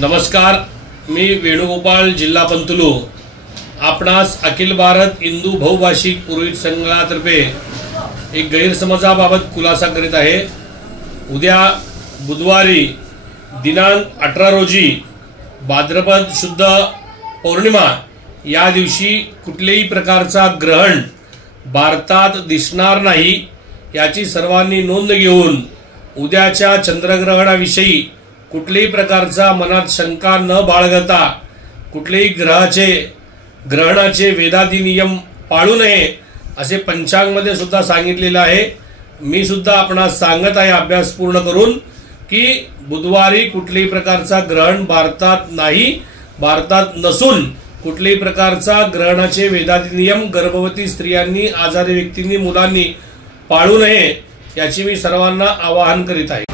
नमस्कार, मी वेणुगोपाल जिल्हा पंतुलू आपणास अखिल भारत हिंदू बहुभाषिक पुरोहित संघातर्फे एक गैरसमजाबाबत खुलासा करीत आहे। उद्या बुधवारी दिनांक 18 रोजी भाद्रपद शुद्ध पौर्णिमा या दिवशी कुठल्याही प्रकारचा ग्रहण भारतात दिसणार नाही याची सर्वांनी नोंद घेऊन उद्याच्या चंद्रग्रहणाविषयी कुठल्याही प्रकारचा मनात शंका न बाळगता कुठल्याही ग्रहणाचे वेदादी नियम पाळू नये असे पंचांगमध्ये सुद्धा सांगितलेले आहे। मी सुद्धा आपणास सांगत आहे अभ्यास पूर्ण करून की बुधवारी कुठल्याही प्रकारचा ग्रहण भारतात नाही, भारतात नसून कुठल्याही प्रकारचा ग्रहणाचे वेदादी नियम गर्भवती स्त्रियांनी, आजारी व्यक्तींनी, मुलांनी पाळू नये याची मी सर्वांना आवाहन करीत आहे।